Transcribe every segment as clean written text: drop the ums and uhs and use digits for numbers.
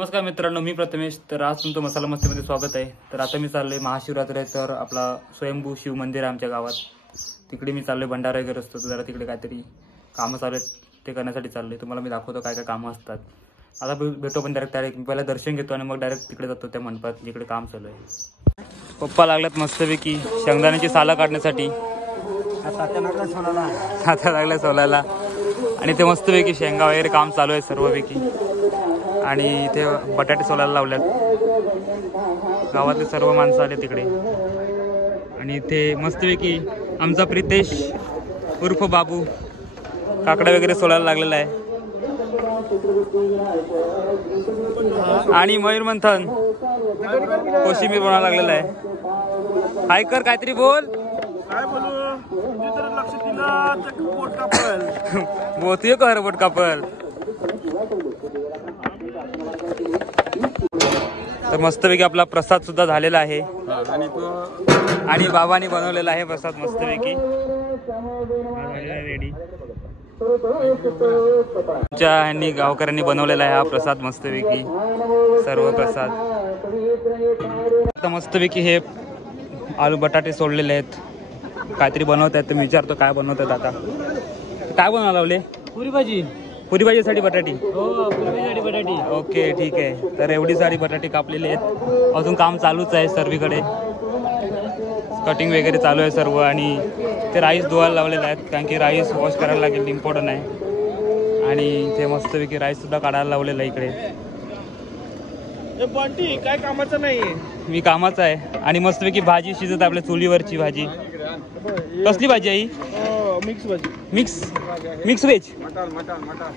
नमस्कार मित्रांनो, मी प्रथमेश. तर आज तुमचं मसाला मस्तीमध्ये स्वागत आहे. तर आता मी चाललोय महाशिवरात्री आहे, तर आपला स्वयंभू शिव मंदिर आहे आमच्या गावात. तिकडे मी चाललोय. भंडारा वगैरे असतो, तर जरा तिकडे काहीतरी कामं चालू आहेत, ते करण्यासाठी चाललोय. तुम्हाला मी दाखवतो काय काय कामं असतात. आता भेटो पण डायरेक्ट मी पहिला दर्शन घेतो आणि मग डायरेक्ट तिकडे जातो त्या मंडपात जिकडे काम चालू आहे. पप्पा लागल्यात मस्तपैकी शेंगदाण्याची साला काढण्यासाठी. आता लागल्या सोलायला आणि ते मस्तपैकी शेंगा वगैरे काम चालू आहे सर्वपैकी. आणि इथे बटाटे सोलायला लावल्यात. गावातले सर्व माणसं आले तिकडे. आणि इथे मस्तपैकी आमचा प्रितेश उर्फ बाबू काकडा वगैरे सोलायला लागलेला आहे. आणि मयूर मंथन कोशिंबीर बनायला लागलेला आहे. हाय कर, काहीतरी बोल. काय बोलू, लक्ष दिलं पोट कापल. बोलतोय का पोट कापल. तर मस्तपैकी आपला प्रसाद सुद्धा झालेला आहे आणि बाबांनी बनवलेला आहे प्रसाद मस्तपैकी रेडी. आमच्या ह्यांनी गावकऱ्यांनी बनवलेला आहे हा प्रसाद मस्तपैकी सर्व प्रसाद. आता मस्तपैकी हे आलू बटाटे सोडलेले आहेत. काहीतरी बनवत आहेत, तर मी विचारतो काय बनवतात. आता काय बनवायला लावले? पुरी भाजी. पुरी भाजीसाठी बटाटी. हो, पुरी भाजी बटाटी. ओके, ठीक आहे. तर एवढी सारी बटाटे कापलेले आहेत. अजून काम चालूच आहे सर्वीकडे. कटिंग वगैरे चालू आहे सर्व. आणि ते राईस धुवायला लावलेले आहेत, कारण की राईस वॉश करायला लागेल, इम्पॉर्टंट आहे. आणि ते मस्तपैकी राईस सुद्धा काढायला लावलेलं आहे इकडे. बंटी काय कामाचं नाही. मी कामाचं आहे. आणि मस्तपैकी भाजी शिजत आपल्या चुलीवरची भाजी. कसली भाजी आई? मिक्स भाजी. मिक्स व्हेज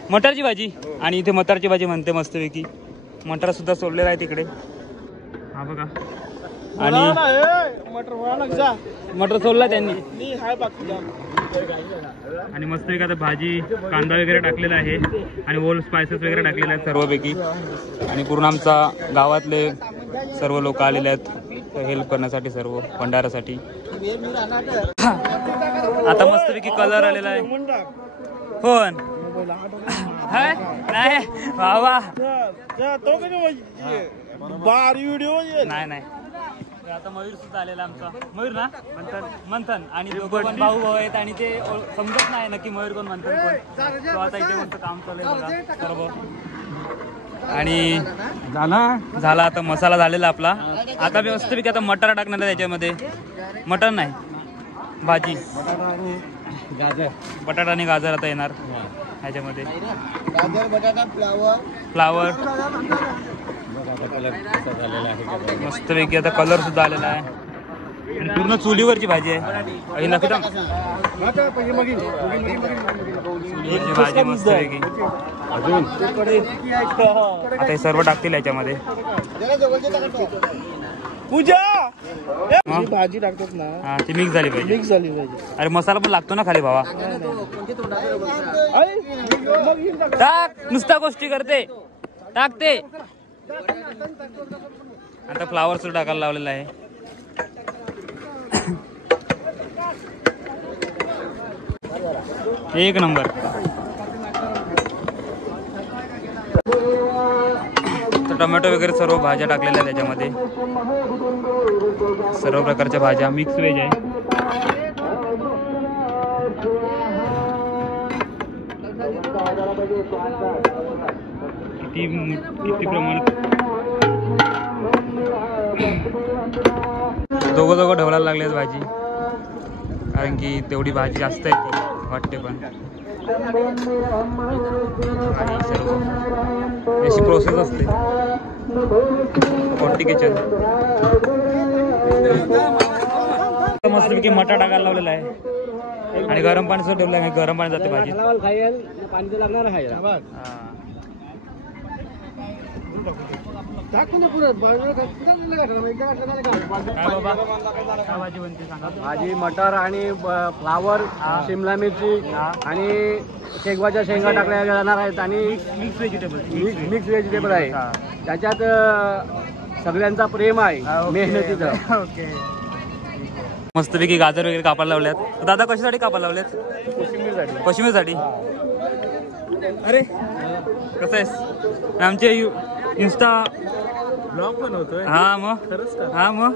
मटारची भाजी. आणि इथे मटारची भाजी म्हणते मस्तपैकी. मटार सुद्धा सोडलेला आहे तिकडे, हा बघा. आणि मटर सोडला त्यांनी. आणि मस्तपैकी आता भाजी कांदा वगैरे टाकलेला आहे आणि ओल स्पायसेस वगैरे टाकलेले आहेत सर्वपैकी. आणि पूर्ण आमचा गावातले सर्व लोक आलेले आहेत हेल्प करण्यासाठी, सर्व भंडारासाठी. आता मस्तपैकी कलर आलेला आहे. फोन नाही बाबा, नाही. आता मयूर सुद्धा आलेला आमचा. मयूर ना मंथन. आणि दोघं पण भाऊ आहेत आणि ते समजत नाही नक्की मयूर कोण मंथन कोण. तो आता इथे मस्त काम चालू आहे बघा सर्व. आणि झाला आता मसाला झालेला आपला. आता मस्तपैकी आता मटार टाकणार आहे त्याच्यामध्ये. मटर नाही, भाजी, बटाटा आणि गाजर आता येणार ह्याच्यामध्ये. फ्लावर मस्तपैकी आता कलर सुद्धा आलेला आहे. आणि पूर्ण चुलीवरची भाजी आहे. चुलीवरची भाजी मस्तपैकी. आता हे सर्व टाकतील याच्यामध्ये. पूजा भाजी टाकतात ना, हा ती मिक्स झाली पाहिजे. अरे मसाला पण लागतो ना खाली भावा. टाक, नुसता गोष्टी करते, टाकते. आता फ्लावर सुद्धा टाकायला लावलेला आहे. एक नंबर. टोमॅटो वगैरे सर्व भाज्या टाकलेल्या आहेत त्याच्यामध्ये. सर्व प्रकारच्या भाज्या मिक्स व्हेज आहे. किती प्रमाणात दोघं ढवळायला लागले भाजी, कारण की तेवढी भाजी जास्त आहे ती वाटते. पण आणि सर्व अशी प्रोसेस असते मोठी किचन. मस्तपैकी मटार टाकायला लावलेला आहे आणि गरम पाणी सुद्धा ठेवलं आहे. गरम पाणी जाते भाजी. भाजी मटर आणि फ्लावर, शिमला मिरची आणि शेगवाच्या शेंगा टाकल्या जाणार आहेत. आणि मिक्स व्हेजिटेबल आहे. त्याच्यात सगळ्यांचा प्रेम आहे, मेहनतीचं. ओके. मस्तपैकी गाजर वगैरे कापायला लावल्यात. दादा कशासाठी कापायला लावल्यात? कोशिंबीरसाठी. अरे कसं आहेस? आमचे इंस्टा ब्लॉग पण होतोय. हा मग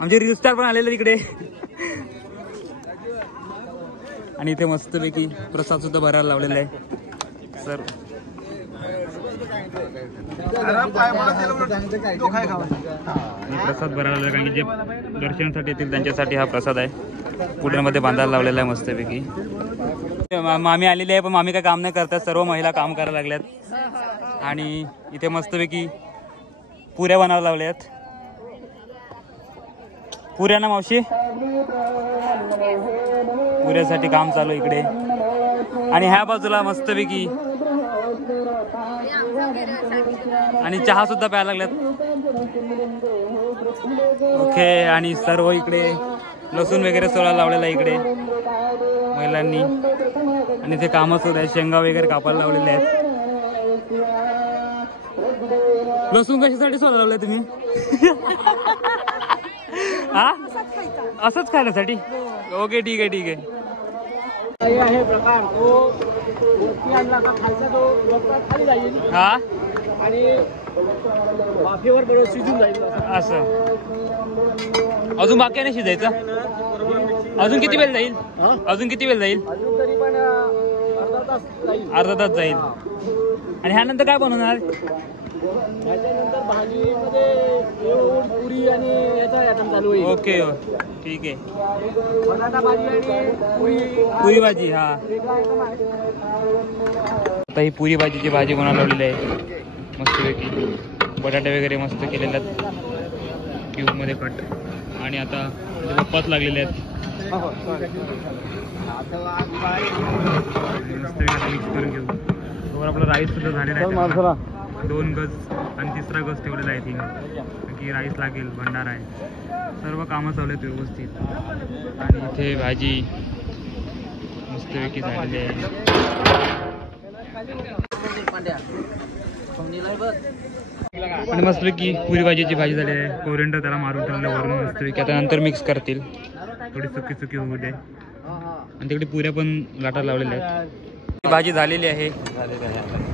आमचे रील स्टार पण आलेले तिकडे. आणि इथे मस्तपैकी प्रसाद सुद्धा भरायला लावलेला आहे सर. प्रसाद भरायला लावला कारण की जे दर्शनासाठी येतील त्यांच्यासाठी हा प्रसाद आहे. पुढ्यामध्ये बांधायला लावलेला आहे मस्तपैकी. मामी आलेली आहे पण मामी काय काम नाही करतात, सर्व महिला काम करायला लागल्यात. आणि इथे मस्तपैकी पुऱ्या बनवायला लावल्यात. पुऱ्या ना मावशी? पुऱ्यासाठी काम चालू इकडे. आणि ह्या बाजूला मस्तपैकी आणि चहा सुद्धा प्यायला लागल्यात. ओके. आणि सर्व इकडे लसूण वगैरे सोलायला लावलेला इकडे महिलांनी. आणि ते कामं सुद्धा आहे, शेंगा वगैरे कापायला लावलेले आहेत. लसूण कशासाठी सोलायला लावलाय तुम्ही? हा असंच खाण्यासाठी? ओके ठीक आहे ठीक आहे. हे आहे प्रकार तो वरती आणला का खालचा तो वरचा खाली जाईल. हा आणि वाफेवर बरोबर शिजून जाईल असं. अजून बाकी नाही शिजायचं? अजून किती वेळ जाईल? अजून किती वेळ जाईल? अजून तरी पण अर्धा तास जाईल. अर्धा तास जाईल. आणि ह्यानंतर काय बनवणार? त्याच्यानंतर भाजीमध्ये पुरी आणि याचा आयटम चालू होईल. ओके ठीक आहे. बटाटा भाजी आणि पुरी भाजी. हा वेगळा आयटम आहे. आता ही पुरी भाजीची भाजी बनवायला लावलेली आहे मस्तपैकी. बटाटे वगैरे मस्त केलेले आहेत क्यूब मध्ये कट. आणि आता पत लागलेले आहेत मस्तपैकी मिक्स करून घेऊ. तोवर आपला राईस सुद्धा झालेला आहे. 2 गज आणि 3रा गज ठेवलेला आहे 3 की राईस लागेल. भंडारा आहे. सर्व कामं चालू आहेत व्यवस्थित. आणि इथे भाजी मस्तपैकी झालेली आहे. आणि मस्तपैकी पुरी भाजीची भाजी झाली आहे. कोरिएंडर त्याला मारून ठेवलं वरून मस्तपैकी. आता नंतर मिक्स करतील. थोडी सुकी सुकी होऊ दे. आणि तिकडे पुऱ्या पण लाटायला लावलेल्या आहेत. भाजी झालेली आहे.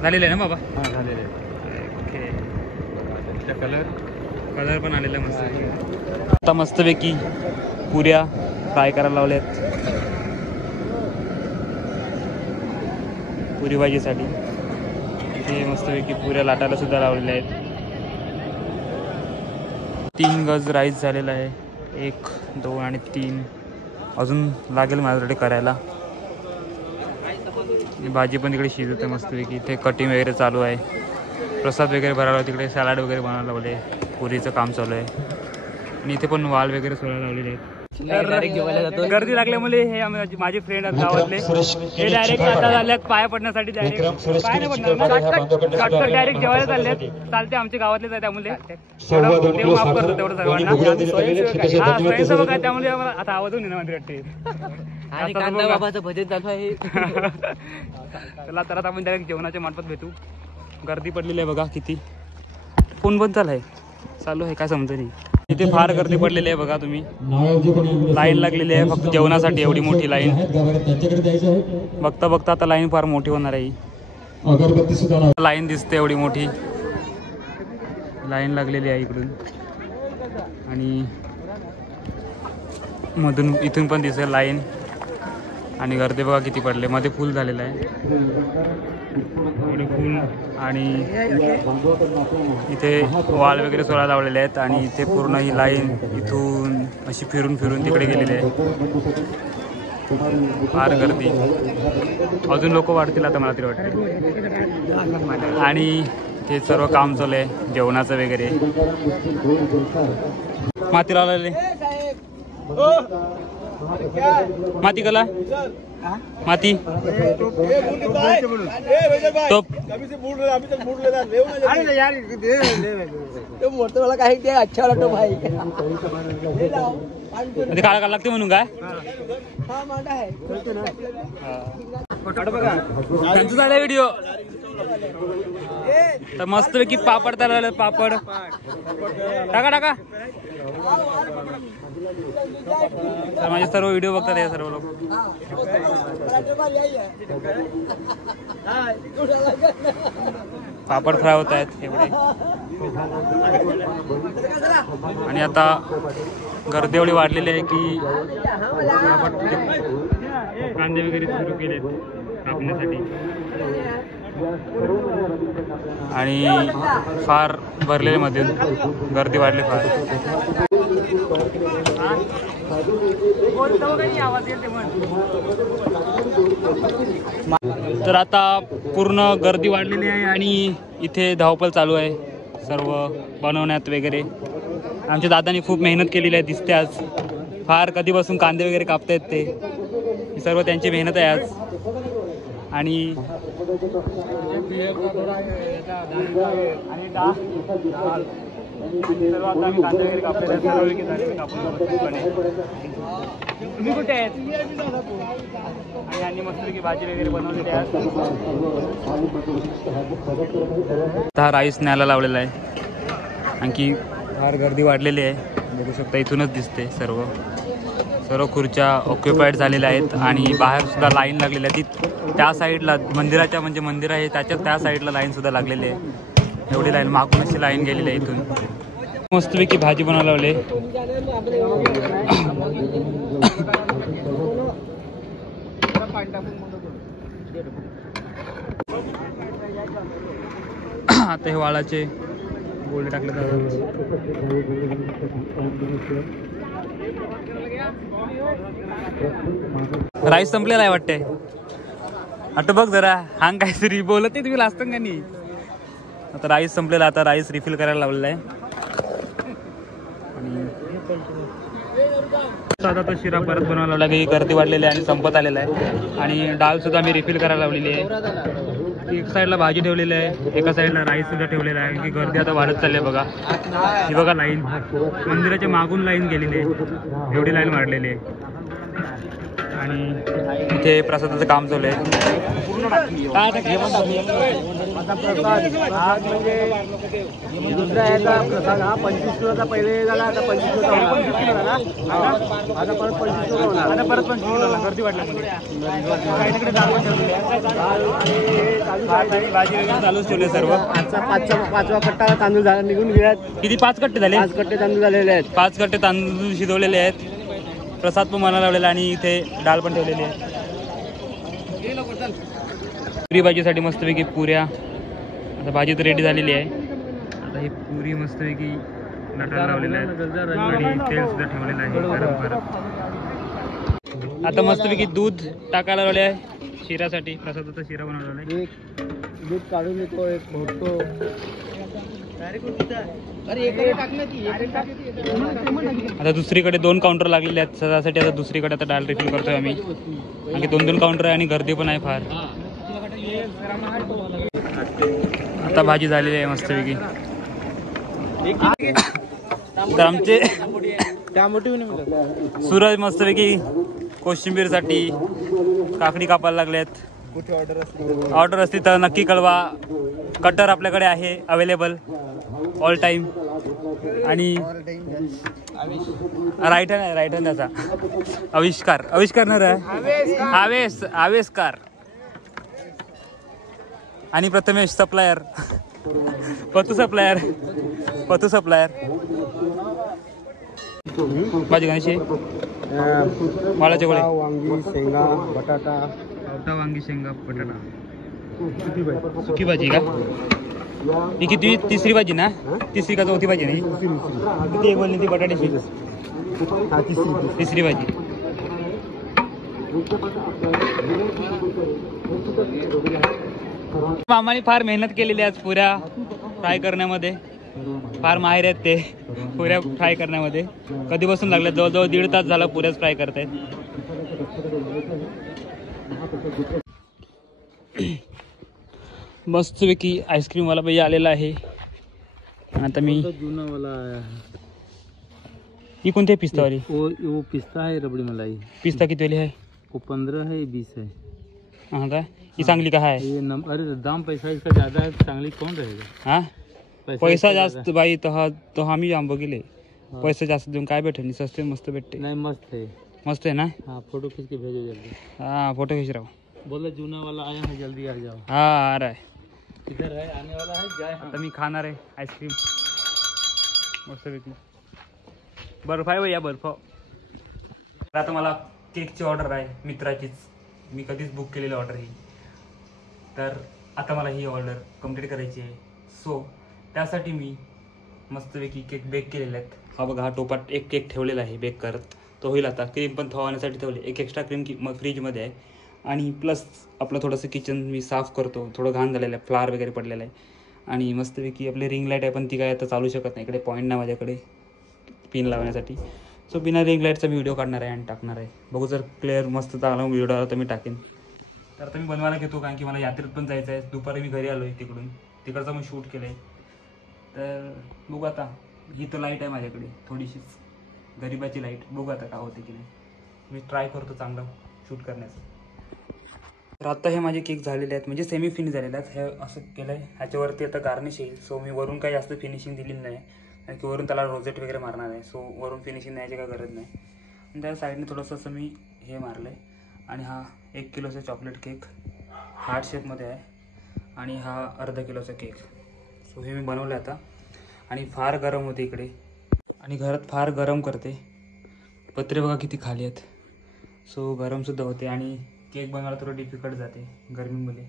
झालेली आहे ना बाबा? ओके. कलर पण आलेला आहे मस्तपैकी. आता मस्तपैकी पुऱ्या फ्राय करायला लावल्यात पुरी भाजीसाठी. इथे मस्तपैकी पुऱ्या लाटायला सुद्धा लावलेल्या आहेत. 3 गज राईस झालेला आहे. 1, 2 आणि 3 अजून लागेल माझ्यासाठी करायला. भाजी पण तिकडे शिजत आहे मस्तपैकी. इथे कटिंग वगैरे चालू आहे. प्रसाद वगैरे भरायला तिकडे सॅलड वगैरे बनायला लावले. पुरीचं काम चालू आहे. आणि इथे पण वाल वगैरे सोडायला लावलेले आहेत. गर्दी लागल्यामुळे हे माझे फ्रेंड आहेत गावातले. हे डायरेक्ट आता झाल्यात पाया पडण्यासाठी. डायरेक्ट पाय नाही पडणार, डायरेक्ट जेवायला चालल्यात. चालते आमच्या गावातलेच आहे त्यामुळे देव माफ करतो तेवढं सर्वांना. हा स्वयंसेवक आहे त्यामुळे आम्हाला आता आवाजून येणार वाटते. आणि कांदा बाबाचं भजन चालू आहे. चला तर आता आपण डायरेक्ट जेवणाच्या मार्फत भेटू. गर्दी पडलेली आहे बघा किती. फोन बंद झालाय चालू आहे काय समजत नाही. इथे फार गर्दी पडलेली आहे बघा तुम्ही. लाईन लागलेली आहे फक्त जेवणासाठी. एवढी मोठी लाईन. बघता बघता आता लाईन फार मोठी होणार आहे. लाईन दिसते एवढी मोठी लाईन लागलेली आहे इकडून. आणि मधून इथून पण दिसेल लाईन. आणि गर्दी बघा किती पडले. मध्ये फुल झालेलं आहे फुल. आणि इथे वाल वगैरे सोडा लावलेले आहेत. आणि इथे पूर्ण ही लाईन इथून अशी फिरून फिरून तिकडे गेलेली आहे. फार गर्दी. अजून लोक वाढतील आता मला तरी वाटते. आणि ते सर्व काम चालू आहे जेवणाचं वगैरे. माती लावलेले माती कला माती टोप मला काही ते अच्छा वाटतो भाई. काळा काढ लागते म्हणून काय त्यांचं झालं व्हिडिओ. तर मस्तपैकी पापड तळाले. पापड टाका टाका. तर माझे सर्व व्हिडिओ बघतात हे सर्व लोक. पापड फ्राय होत आहेत एवढे. आणि आता गर्दी एवढी वाढलेली आहे की कांदे वगैरे सुरू केलेत कापण्यासाठी. आणि फार भरलेले मधून गर्दी वाढली फार. तर आता पूर्ण गर्दी वाढलेली आहे आणि इथे धावपळ चालू आहे सर्व बनवण्यात वगैरे. आमच्या दादांनी खूप मेहनत केलेली आहे दिसते आज. फार कधीपासून कांदे वगैरे कापतायत ते. सर्व त्यांची मेहनत आहे आज. आणि तुम्ही कुठे आहेत? आणि मस्तपैकी भाजी वगैरे बनवलेली आहे. हा राईस न्यायला लावलेला आहे. आणखी फार गर्दी वाढलेली आहे बघू शकता. इथूनच दिसते सर्व खुर्च्या ऑक्युपाईड झालेल्या आहेत. आणि बाहेर सुद्धा लाईन लागलेली आहे. ती त्या साईडला मंदिराच्या म्हणजे मंदिर आहे त्या साईडला लाईन सुद्धा लागलेली आहे. एवढी लाईन मागून अशी लाईन गेलेली आहे. इथून मस्तपैकी भाजी बनवायला लावले. आता हे वाळाचे गोळे टाकले जातात. राईस संपलेला आहे वाटते. आता बघ जरा हांग काहीतरी बोलत नाही तुम्ही लाजता का नाही. आता राईस संपलेला. आता राईस रिफिल करायला लावलेला आहे. आता तो शिरा परत बनवायला लावला की गर्दी वाढलेली आहे आणि संपत आलेला आहे. आणि डाळ सुद्धा मी रिफिल करायला लावलेली आहे. एक साईडला भाजी ठेवलेली आहे, एका साईडला राईस सुद्धा ठेवलेला आहे. की गर्दी आता वाढत चालली आहे बघा. ही बघा लाईन मंदिराच्या मागून लाईन गेलेली आहे. एवढी लाईन वाढलेली आहे. आणि इथे प्रसादाचं काम चालू आहे. दुसरा याचा प्रसाद हा 25 किलोचा पहिले झाला. आता 25 किलोचा झाला. आता परत 25 किलो होणार. आता परत 25 किलो. गर्दी वाढल्यामुळे भाजी वगैरे चालूच ठेवले सर्व. पाचवा कट्टा तांदूळ झाला निघून गेला. किती 5 कट्टे झाले? 5 कट्टे तांदूळ झालेले आहेत. 5 कट्टे तांदूळ शिजवलेले आहेत. प्रसाद पण मला लावलेला आणि इथे डाळ पण ठेवलेली आहे. पुरी भाजीसाठी मस्तपैकी पुऱ्या. आता भाजी तर रेडी झालेली आहे. आता ही पुरी मस्तपैकी लाटायला लावलेली आहे आणि तेल सुद्धा ठेवलेलं आहे गरम करत. आता मस्तपैकी दूध टाकायला लावले आहे शिऱ्यासाठी. प्रसादाचा शिरा बनवलेला आहे. दूध काढून येतो एक भरतो. आता दुसरीकडे 2 काउंटर लागलेले आहेत त्यासाठी. आता दुसरीकडे आता डाळ रिफिल करतोय आम्ही. आणि 2 काउंटर आहे आणि गर्दी पण आहे फार. आता भाजी झालेली आहे मस्तपैकी. तर आमचे सूरज मस्तपैकी कोशिंबीरसाठी काकडी कापायला लागलेत. ऑर्डर असती तर नक्की कळवा. कटर आपल्याकडे आहे अवेलेबल ऑल टाइम. आणि राईट हँड त्याचा आविष्कार न आवेशकार. आणि प्रथमेश सप्लायर पतू सप्लायर भाजी गणेशी वालाचे गोळे. वांगी शेंगा बटाटा. वांगी शेंगा बटाटा सुकी भाजी का? ही किती? तिसरी भाजी ना? तिसरी का चौथी भाजी नाही? किती बोलली ती बटाट्याची? तिसरी भाजी. मामाने फार मेहनत केलेली आज पुऱ्या फ्राय करण्यामध्ये. फार माहिर आहेत ते पुऱ्या फ्राय करण्यामध्ये. कधीपासून लागल्या? जवळजवळ 1.5 तास झाला पुऱ्याच फ्राय करतायत. मस्तपैकी आईस्क्रीमवाला भैया आलेला आहे. आता मी ही कोणती पिस्तावाली? वो पिस्ता है रबड़ी मलाई. पिस्ता किती वाली है? वो 15 है 20 है. हाँ का? ये चांगली का है? ये अरे दाम पैसा इसका ज़्यादा है. चांगली कौन रहेगा? हाँ पैसा जास्त बाई तो आम्ही आंबो गेले. पैसे जास्त देऊन काय भेटेल, सस्ते मस्त भेटते. नहीं मस्त है. मस्त आहे ना. हाँ फोटो खींच के भेजो जल्दी. हाँ फोटो खींच रहा हूँ. बोले जूना वाला आया है जल्दी आ जाओ. हाँ आ रहा है. किधर है आने वाला है जाए. आता मी खाणार आहे आईस्क्रीम मस्तपैकी. बर्फ आहे भैया बर्फ. आता मला केकची ऑर्डर आहे मित्राचीच, मी कधीच बुक केलेली ऑर्डर ही. तर आता मला ही ऑर्डर कंप्लीट करायची आहे. सो त्यासाठी मी मस्तपैकी केक बेक केलेले आहेत. हा बघा, हा टोपात एक केक ठेवलेला आहे बेक करत, तो होईल आता. क्रीम पण थवाण्यासाठी ठेवले, एक एक्स्ट्रा क्रीम मग फ्रीजमध्ये आहे. आणि प्लस आपलं थोडंसं किचन मी साफ करतो, थोडं घाण झालेलं आहे, फ्लावर वगैरे पडलेलं आहे. आणि मस्तपैकी आपली रिंग लाईट आहे, पण ती काय आता चालू शकत नाही, इकडे पॉईंट नाही माझ्याकडे पिन लावण्यासाठी. सो बिना रिंग लाईटचा मी व्हिडिओ काढणार आहे आणि टाकणार आहे. बघू जर क्लिअर मस्त चांगला व्हिडिओ आला तर मी टाकेन. तर आता मी बनवायला घेतो, कारण की मला यात्रेत पण जायचं आहे. दुपारी मी घरी आलो आहे तिकडचं मी शूट केलं आहे. तर बघू आता, ही तर लाईट आहे माझ्याकडे थोडीशीच गरिबाची लाईट, बघू आता काय होते की नाही. मी ट्राय करतो चांगलं शूट करण्याचं. तर आता हे माझे केक झालेले आहेत, म्हणजे सेमी फिनिश झालेले आहेत. हे असं केलं आहे, ह्याच्यावरती आता गार्निश येईल. सो मी वरून काही जास्त फिनिशिंग दिलेली नाही, कारण की वरून त्याला रोजेट वगैरे मारणार आहे. सो वरून फिनिशिंग द्यायची काय गरज नाही. आणि त्या साईडने थोडंसं असं मी हे मारलं आहे. आणि हा 1 किलोचा चॉकलेट केक हार्ट शेपमध्ये आहे, आणि हा अर्धा किलोचा केक. सो हे मी बनवलं आता. आणि फार गरम होते इकडे, आणि घरात फार गरम करते. पत्रे बघा किती खाली आहेत. सो गरमसुद्धा होते, आणि केक बनवायला थोडं डिफिकल्ट जाते गरमीमध्ये,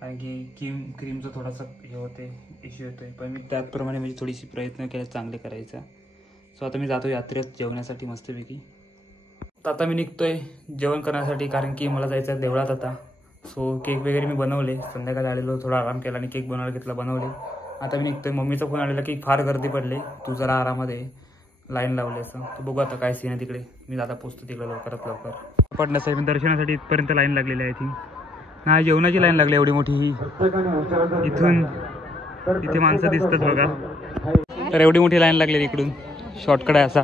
कारण की क्रीमचं थोडासा हे होते, इश्यू होतो आहे. पण मी त्याचप्रमाणे म्हणजे थोडीशी प्रयत्न केले चांगले करायचा. सो आता मी जातो यात्रेत जेवण्यासाठी मस्तपैकी. तर आता मी निघतो आहे जेवण करण्यासाठी, कारण की मला जायचं आहे देवळात आता. सो केक वगैरे मी बनवले, संध्याकाळी आलेलो, थोडा आराम केला आणि केक बनवायला घेतला, बनवले. आता मी निघतोय. मम्मीचा फोन आलेला की फार गर्दी पडले, तू जरा आरामध्ये लाईन लावली असं. तर बघू आता काय सीन आहे तिकडे. मी दादा पोचतो तिकडे लवकरात लवकर. पडण्यासाठी दर्शनासाठी इथपर्यंत लाईन लागलेली आहे. थिंक नाही, जेवणाची लाईन लागली एवढी मोठी ही. इथून इथे माणसं दिसतात बघा. तर एवढी मोठी लाईन लागलेली इकडून, शॉर्टकट आहे असा.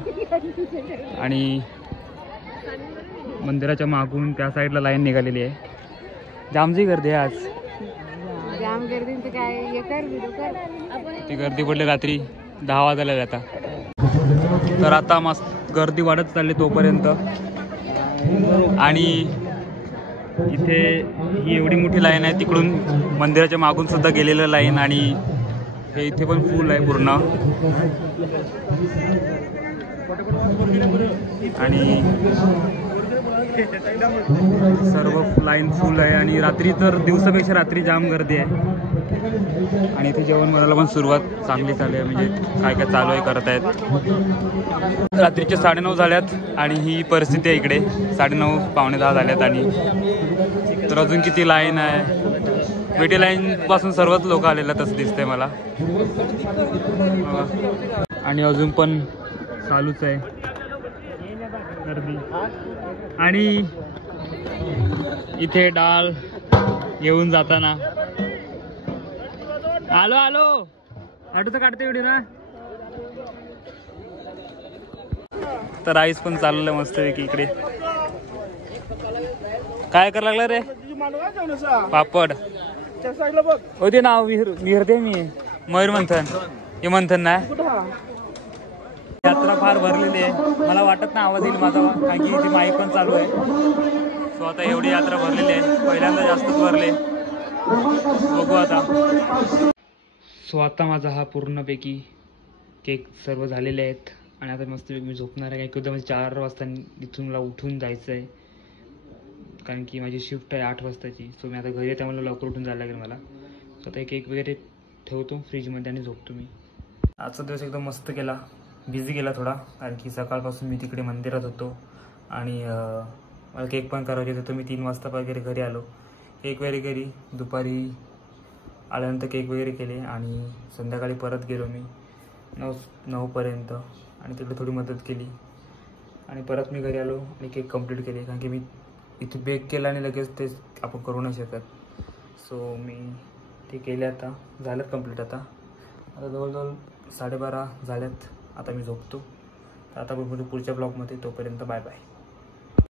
आणि मंदिराच्या मागून त्या साईडला लाईन निघालेली आहे. जामची गर्दी आहे आज. जाम गर्दी काय ती गर्दी पडली रात्री 10 वाजले आता. तर आता मस्त गर्दी वाढत चालली तोपर्यंत. आणि इथे ही एवढी मोठी लाईन आहे, तिकडून मंदिराच्या मागून सुद्धा गेलेलं लाईन. आणि हे इथे पण फुल आहे पूर्ण. आणि सर्व लाईन फुल आहे. आणि रात्री तर दिवसापेक्षा रात्री जाम गर्दी आहे. आणि इथे जेवण बनायला पण सुरुवात चांगली चालू आहे, म्हणजे काय काय चालू आहे करत आहेत. रात्रीचे 9:30 झाल्यात, आणि ही परिस्थिती आहे इकडे. 9:30 पावणे 10 झाल्यात. आणि तर अजून किती लाईन आहे. वेटी लाईन पासून सर्वच लोक आलेला तसं दिसतंय मला. आणि अजून पण चालूच आहे गर्दी. आणि इथे डाळ येऊन जाताना आलो ऑटोचं काढते व्हिडिओ ना. तर आईस पण चाललं मस्त की इकडे. काय करायला लागला रे? पापड होते नाव विहरते मी. मयूर मंथन, हे मंथन नाही. यात्रा फार भरलेली आहे, मला वाटत नाही आवाज येईल माझा, कारण की इथे माईक पण चालू आहे. सो आता एवढी यात्रा भरलेली आहे, पहिल्यांदा जास्तच भरले. बघू आता. सो आता माझा हा पूर्णपैकी केक सर्व झालेले आहेत. आणि आता मस्तपैकी मी झोपणार आहे, कारण की 4 वाजता इथून मला उठून जायचं आहे, कारण की माझी शिफ्ट आहे 8 वाजताची. सो मी आता घरी आहे, त्यामुळे लवकर उठून जायला लागेल मला. सो आता केक वगैरे ठेवतो फ्रीजमध्ये आणि झोपतो मी. आजचा दिवस एकदम मस्त गेला, बिझी गेला थोडा, कारण की सकाळपासून मी तिकडे मंदिरात होतो. आणि मला केक पण करायचे होते, तर मी 3 वाजता वगैरे घरी आलो. केक वगैरे घरी दुपारी आल्यानंतर केक वगैरे केले. आणि संध्याकाळी परत गेलो मी 9 पर्यंत, आणि तिकडे थोडी मदत केली. आणि परत मी घरी आलो आणि केक कंप्लीट केले, कारण की मी इथे बेक केला आणि लगेच ते आपण करू नाही शकत. सो मी ते केले. आता झालं कंप्लीट. आता जवळजवळ 12:30 झाल्यात. आता मी झोपतो. आता बघू पुढच्या ब्लॉगमध्ये. तोपर्यंत बाय बाय.